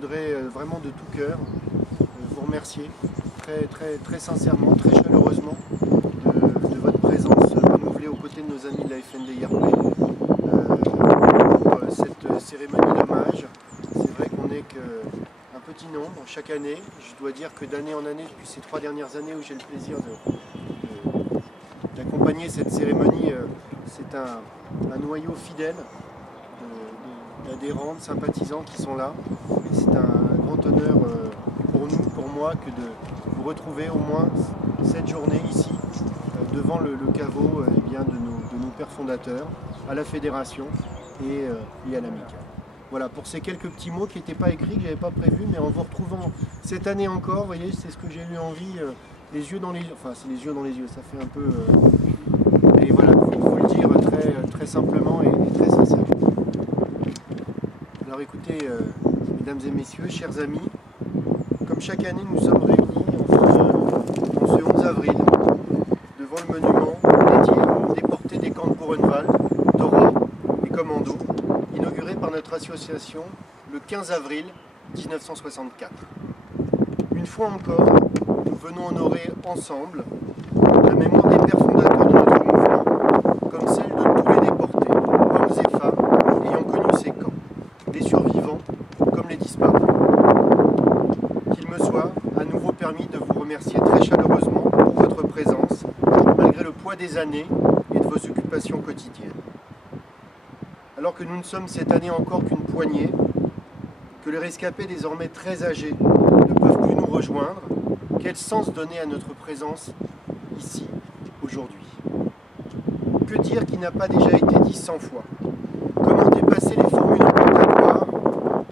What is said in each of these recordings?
voudrais vraiment de tout cœur vous remercier très sincèrement, très chaleureusement de votre présence renouvelée aux côtés de nos amis de la FNDIRP pour cette cérémonie d'hommage. C'est vrai qu'on n'est qu'un petit nombre chaque année. Je dois dire que d'année en année, depuis ces 3 dernières années où j'ai le plaisir d'accompagner cette cérémonie, c'est un noyau fidèle d'adhérents, de sympathisants qui sont là. Et c'est un grand honneur pour nous, pour moi, que de vous retrouver au moins cette journée ici, devant le caveau de nos pères fondateurs, à la fédération et à l'amicale. Voilà, pour ces quelques petits mots qui n'étaient pas écrits, que je n'avais pas prévus, mais en vous retrouvant cette année encore, vous voyez, c'est ce que j'ai eu envie, les yeux dans les yeux, enfin c'est les yeux dans les yeux, ça fait un peu... mais voilà, il faut le dire très simplement et très sincèrement. Alors écoutez, mesdames et messieurs, chers amis, comme chaque année nous sommes réunis en ce 11 avril devant le monument dédié aux déportés des camps de Buchenwald, Dora et Commando, inauguré par notre association le 15 avril 1964. Une fois encore, nous venons honorer ensemble la mémoire des pères fondateurs de notre mouvement, comme celle de tous les déportés, hommes et femmes, ayant connu ces camps, les survivants comme les disparus. Qu'il me soit à nouveau permis de vous remercier très chaleureusement pour votre présence, malgré le poids des années et de vos occupations quotidiennes. Alors que nous ne sommes cette année encore qu'une poignée, que les rescapés désormais très âgés ne peuvent plus nous rejoindre, quel sens donner à notre présence ici, aujourd'hui? Que dire qui n'a pas déjà été dit 100 fois? Comment dépasser les formules incantatoires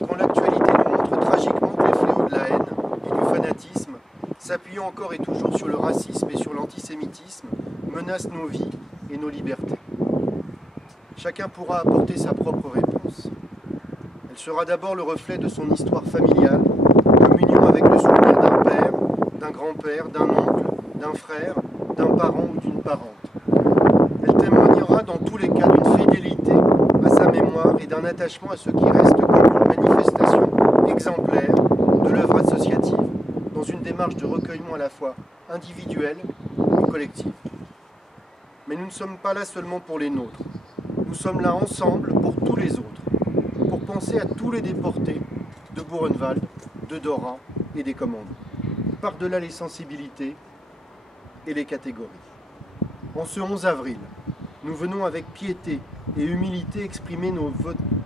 quand l'actualité nous montre tragiquement que les fléaux de la haine et du fanatisme, s'appuyant encore et toujours sur le racisme et sur l'antisémitisme, menacent nos vies et nos libertés? Chacun pourra apporter sa propre réponse. Elle sera d'abord le reflet de son histoire familiale, communion avec le souvenir d'un père, d'un grand-père, d'un oncle, d'un frère, d'un parent ou d'une parente. Elle témoignera dans tous les cas d'une fidélité à sa mémoire et d'un attachement à ce qui reste comme une manifestation exemplaire de l'œuvre associative, dans une démarche de recueillement à la fois individuelle et collective. Mais nous ne sommes pas là seulement pour les nôtres. Nous sommes là ensemble pour tous les autres, pour penser à tous les déportés de Buchenwald, de Dora et des commandos, par-delà les sensibilités et les catégories. En ce 11 avril, nous venons avec piété et humilité exprimer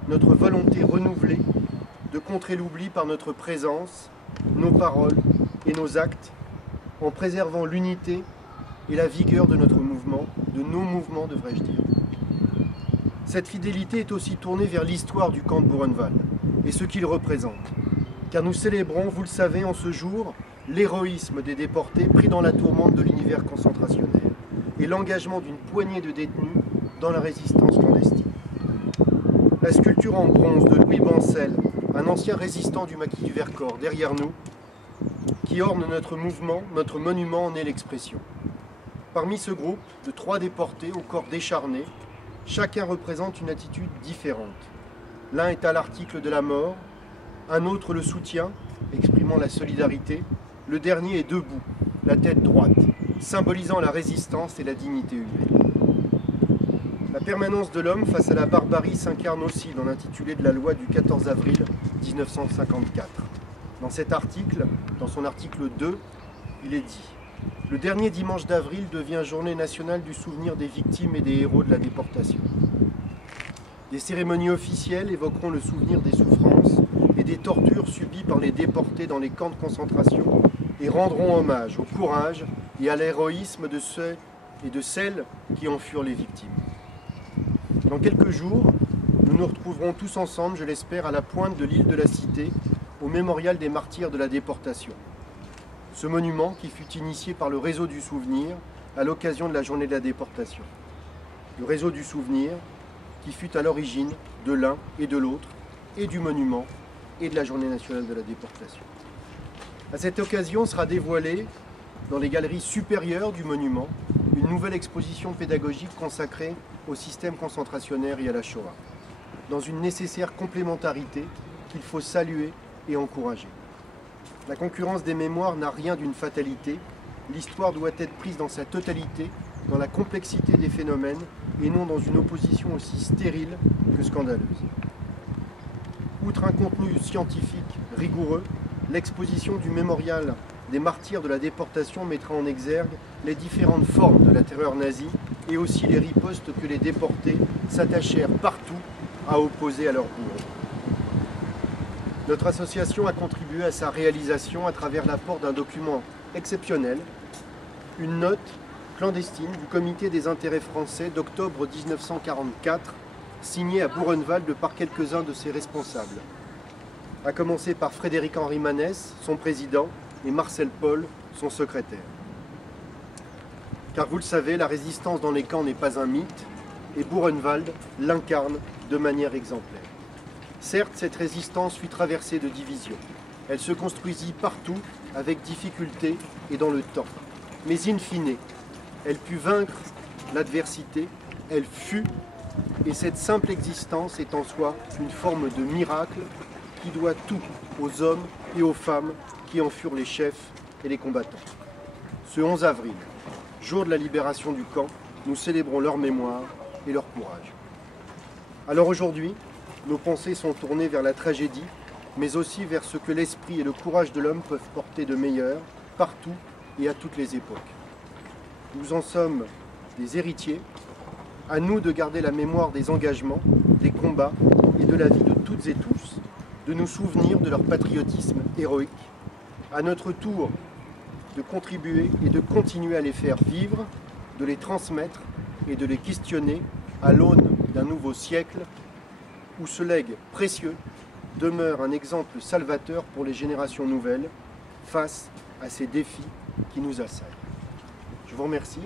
notre volonté renouvelée de contrer l'oubli par notre présence, nos paroles et nos actes, en préservant l'unité et la vigueur de notre mouvement, de nos mouvements devrais-je dire. Cette fidélité est aussi tournée vers l'histoire du camp de Buchenwald et ce qu'il représente, car nous célébrons, vous le savez, en ce jour, l'héroïsme des déportés pris dans la tourmente de l'univers concentrationnaire et l'engagement d'une poignée de détenus dans la résistance clandestine. La sculpture en bronze de Louis Bancel, un ancien résistant du maquis du Vercors, derrière nous, qui orne notre mouvement, notre monument en est l'expression. Parmi ce groupe de 3 déportés au corps décharné, chacun représente une attitude différente. L'un est à l'article de la mort, un autre le soutient, exprimant la solidarité, le dernier est debout, la tête droite, symbolisant la résistance et la dignité humaine. La permanence de l'homme face à la barbarie s'incarne aussi dans l'intitulé de la loi du 14 avril 1954. Dans cet article, dans son article 2, il est dit: le dernier dimanche d'avril devient journée nationale du souvenir des victimes et des héros de la déportation. Des cérémonies officielles évoqueront le souvenir des souffrances et des tortures subies par les déportés dans les camps de concentration et rendront hommage au courage et à l'héroïsme de ceux et de celles qui en furent les victimes. Dans quelques jours, nous nous retrouverons tous ensemble, je l'espère, à la pointe de l'île de la Cité, au mémorial des martyrs de la déportation. Ce monument qui fut initié par le Réseau du Souvenir à l'occasion de la journée de la déportation. Le Réseau du Souvenir qui fut à l'origine de l'un et de l'autre, et du monument et de la journée nationale de la déportation. À cette occasion sera dévoilée, dans les galeries supérieures du monument, une nouvelle exposition pédagogique consacrée au système concentrationnaire et à la Shoah, dans une nécessaire complémentarité qu'il faut saluer et encouragés. La concurrence des mémoires n'a rien d'une fatalité. L'histoire doit être prise dans sa totalité, dans la complexité des phénomènes, et non dans une opposition aussi stérile que scandaleuse. Outre un contenu scientifique rigoureux, l'exposition du mémorial des martyrs de la déportation mettra en exergue les différentes formes de la terreur nazie et aussi les ripostes que les déportés s'attachèrent partout à opposer à leur bourreaux. Notre association a contribué à sa réalisation à travers l'apport d'un document exceptionnel, une note clandestine du Comité des intérêts français d'octobre 1944, signée à Buchenwald par quelques-uns de ses responsables, à commencer par Frédéric-Henri Manès, son président, et Marcel Paul, son secrétaire. Car vous le savez, la résistance dans les camps n'est pas un mythe, et Buchenwald l'incarne de manière exemplaire. Certes, cette résistance fut traversée de divisions. Elle se construisit partout, avec difficulté et dans le temps. Mais in fine, elle put vaincre l'adversité, elle fut, et cette simple existence est en soi une forme de miracle qui doit tout aux hommes et aux femmes qui en furent les chefs et les combattants. Ce 11 avril, jour de la libération du camp, nous célébrons leur mémoire et leur courage. Alors aujourd'hui, nos pensées sont tournées vers la tragédie, mais aussi vers ce que l'esprit et le courage de l'homme peuvent porter de meilleur, partout et à toutes les époques. Nous en sommes des héritiers, à nous de garder la mémoire des engagements, des combats et de la vie de toutes et tous, de nous souvenir de leur patriotisme héroïque, à notre tour de contribuer et de continuer à les faire vivre, de les transmettre et de les questionner à l'aune d'un nouveau siècle où ce legs précieux demeure un exemple salvateur pour les générations nouvelles face à ces défis qui nous assaillent. Je vous remercie.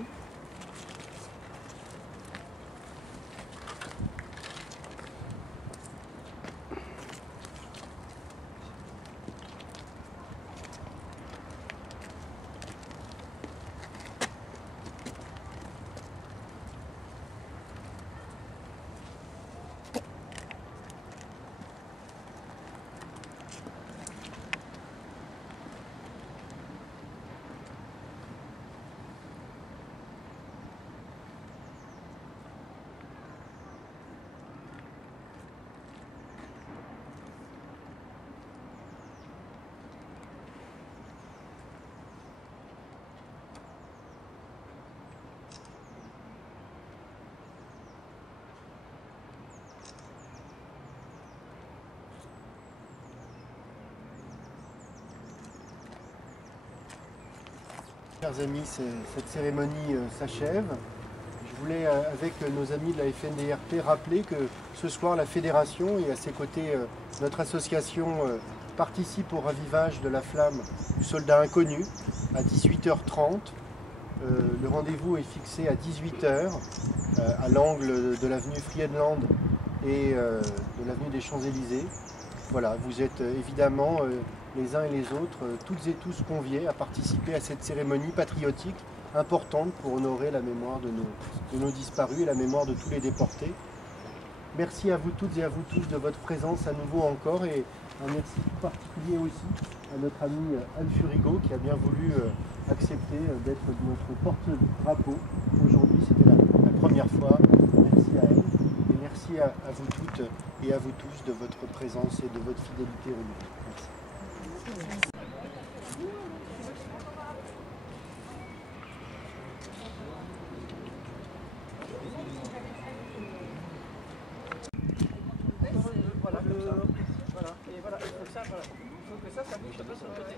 Chers amis, cette cérémonie s'achève. Je voulais, avec nos amis de la FNDRP, rappeler que ce soir, la Fédération et à ses côtés notre association participe au ravivage de la flamme du soldat inconnu à 18h30. Le rendez-vous est fixé à 18h à l'angle de l'avenue Friedland et de l'avenue des Champs-Élysées. Voilà, vous êtes évidemment les uns et les autres, toutes et tous conviés à participer à cette cérémonie patriotique importante pour honorer la mémoire de nos disparus et la mémoire de tous les déportés. Merci à vous toutes et à vous tous de votre présence à nouveau encore, et un merci particulier aussi à notre ami Anne Furigo qui a bien voulu accepter d'être notre porte-drapeau. Aujourd'hui, c'était la première fois. Merci à elle et merci à vous toutes et à vous tous de votre présence et de votre fidélité renouvelée. Merci. Voilà, et voilà, il faut que ça bouge un peu sur le côté.